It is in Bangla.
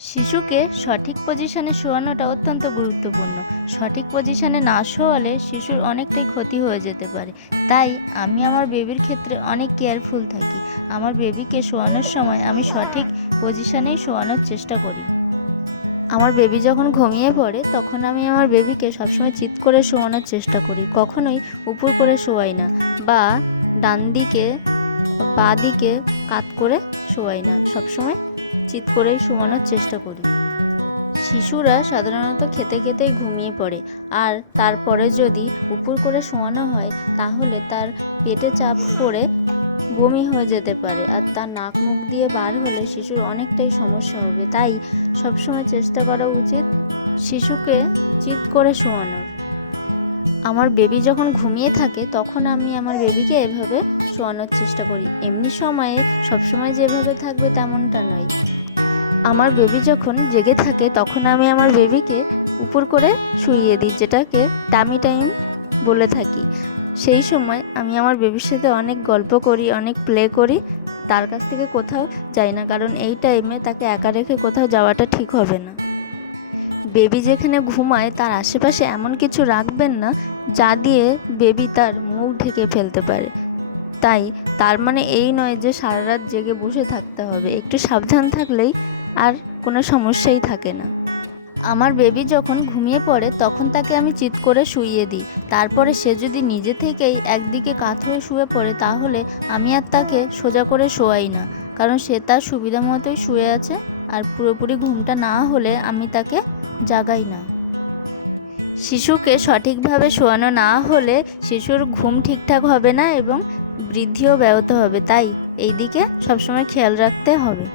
শিশুকে সঠিক পজিশনে শোয়ানোটা অত্যন্ত গুরুত্বপূর্ণ। সঠিক পজিশনে না শোয়ালে শিশুর অনেকটাই ক্ষতি হয়ে যেতে পারে। তাই আমি আমার বেবির ক্ষেত্রে অনেক কেয়ারফুল থাকি। আমার বেবিকে শোয়ানোর সময় আমি সঠিক পজিশনেই শোয়ানোর চেষ্টা করি। আমার বেবি যখন ঘুমিয়ে পড়ে তখন আমি আমার বেবিকে সবসময় চিৎ করে শোয়ানোর চেষ্টা করি। কখনোই উপর করে শোয়াই না বা ডান দিকে বাঁ দিকে কাত করে শোয়াই না। সবসময় চিৎ করেই শোয়ানোর চেষ্টা করি। শিশুরা সাধারণত খেতে খেতেই ঘুমিয়ে পড়ে, আর তারপরে যদি উপর করে শোয়ানো হয় তাহলে তার পেটে চাপ পড়ে বমি হয়ে যেতে পারে, আর তার নাক মুখ দিয়ে বার হলে শিশুর অনেকটাই সমস্যা হবে। তাই সবসময় চেষ্টা করা উচিত শিশুকে চিৎ করে শোয়ানোর। আমার বেবি যখন ঘুমিয়ে থাকে তখন আমি আমার বেবিকে এভাবে শোয়ানোর চেষ্টা করি। এমনি সময়ে সবসময় যেভাবে থাকবে তেমনটা নয়। আমার বেবি যখন জেগে থাকে তখন আমি আমার বেবিকে উপর করে শুইয়ে দিই, যেটাকে টামি টাইম বলে থাকি। সেই সময় আমি আমার বেবির সাথে অনেক গল্প করি, অনেক প্লে করি। তার কাছ থেকে কোথাও যাই না, কারণ এই টাইমে তাকে একা রেখে কোথাও যাওয়াটা ঠিক হবে না। বেবি যেখানে ঘুমায় তার আশেপাশে এমন কিছু রাখবেন না যা দিয়ে বেবি তার মুখ ঢেকে ফেলতে পারে। তাই তার মানে এই নয় যে সারা রাত জেগে বসে থাকতে হবে। একটু সাবধান থাকলেই আর কোনো সমস্যাই থাকে না। আমার বেবি যখন ঘুমিয়ে পড়ে তখন তাকে আমি চিৎ করে শুইয়ে দিই। তারপরে সে যদি নিজে থেকেই একদিকে কাত হয়ে শুয়ে পড়ে তাহলে আমি আর তাকে সোজা করে শোয়াই না, কারণ সে তার সুবিধা মতোই শুয়ে আছে। আর পুরোপুরি ঘুমটা না হলে আমি তাকে জাগাই না। শিশুকে সঠিকভাবে শোয়ানো না হলে শিশুর ঘুম ঠিকঠাক হবে না এবং বৃদ্ধিও ব্যাহত হবে। তাই এই দিকে সবসময় খেয়াল রাখতে হবে।